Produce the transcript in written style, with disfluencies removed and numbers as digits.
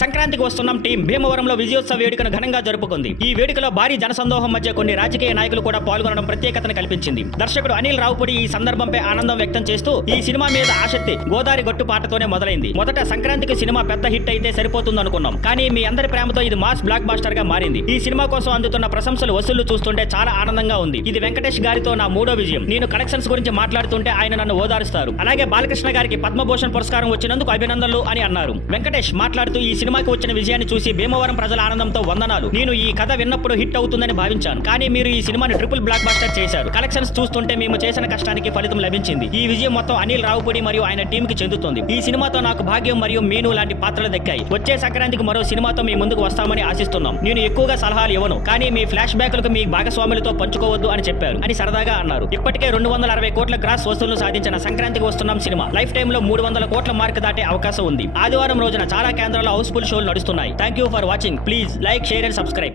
సంక్రాంతికి వస్తున్నాం టీం భీమవరంలో విజయోత్సవ వేడుకను ఘనంగా జరుపుకుంది. ఈ వేడుకలో భారీ జనసందోహం మధ్య కొన్ని రాజకీయ నాయకులు కూడా పాల్గొనడం ప్రత్యేకతను కల్పించింది. దర్శకుడు అనిల్ రావుపూడి ఈ సందర్భంపై ఆనందం వ్యక్తం చేస్తూ ఈ సినిమా మీద ఆసక్తి గోదారి గట్టు పాటతోనే మొదలైంది. మొదట సంక్రాంతికి సినిమా పెద్ద హిట్ అయితే సరిపోతుంది అనుకున్నాం, కానీ మీ అందరి ప్రేమతో ఇది మాస్ బ్లాక్ బాస్టర్ గా మారింది. ఈ సినిమా కోసం అందుతున్న ప్రశంసలు వసూళ్లు చూస్తుంటే చాలా ఆనందంగా ఉంది. ఇది వెంకటేష్ గారితో నా 3వ విజయం. నేను కలెక్షన్స్ గురించి మాట్లాడుతుంటే ఆయన నన్ను ఓదారుస్తారు. అలాగే బాలకృష్ణ గారికి పద్మభూషణ్ పురస్కారం వచ్చినందుకు అభినందనలు అని అన్నారు. వెంకటేష్ మాట్లాడుతూ ఈ సినిమాకి వచ్చిన విజయాన్ని చూసి భీమవరం ప్రజల ఆనందంతో వందనాలు. నేను ఈ కథ విన్నప్పుడు హిట్ అవుతుందని భావించాను, కానీ మీరు ఈ సినిమాని ట్రిపుల్ బ్లాక్ బస్టర్ చేశారు. కలెక్షన్స్ చూస్తుంటే మేము చేసిన కష్టానికి ఫలితం లభించింది. ఈ విజయం మొత్తం అనిల్ రావుపూడి మరియు ఆయన టీం కి చెందుతుంది. ఈ సినిమాతో నాకు భాగ్యం మరియు మీను లాంటి పాత్రలు దక్కాయి. వచ్చే సంక్రాంతికి మరో సినిమాతో మీ ముందుకు వస్తామని ఆశిస్తున్నాం. నేను ఎక్కువగా సలహాలు ఇవ్వను, కానీ మీ ఫ్లాష్ బ్యాక్లకు మీ భాగస్వాములతో పంచుకోవద్దు అని చెప్పారు అని సరదాగా అన్నారు. ఇప్పటికే 260 కోట్ల గ్రాస్ వసూళ్లు సాధించిన సంక్రాంతికి వస్తున్నాం సినిమా లైఫ్ టైమ్ లో 300 కోట్ల మార్క్ దాటే అవకాశం ఉంది. ఆదివారం రోజున చాలా కేంద్రాల్లో హౌస్ఫుల్ షోలు నడుస్తున్నాయి. Thank you for watching. Please like, share and subscribe.